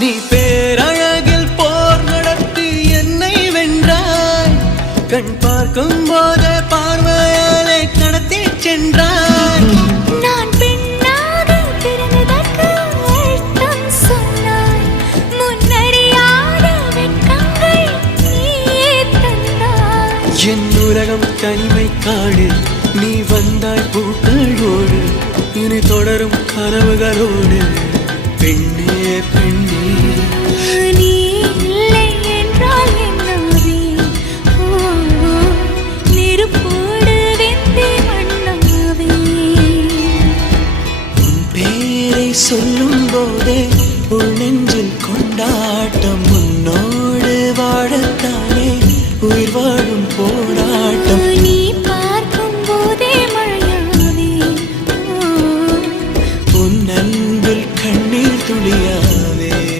நீ பேரழகில் போர் நடத்தி என்னை வென்றாய். கண் பார்க்கும் போதே பார்வையாலே கடத்தி சென்றாய். நான் பெண்ணாக பிறந்ததற்கு அர்த்தம் சொன்னாய். முன்னறியாத வெட்கங்கள் நீயே தந்தாய். என் உலகம் தனிமை காடு, நீ வந்தாய் பூக்களோடு. இனி தொடரும் கனவுகளோடு. பெண்ணே பெண்ணே, நீ இல்லை என்றால் என்னாவே? நெருப்போடு வெந்தே மண்ணாவே. உன் பேரை சொல்லும் போதே உள் நெஞ்சில் கொண்டாட்டம்.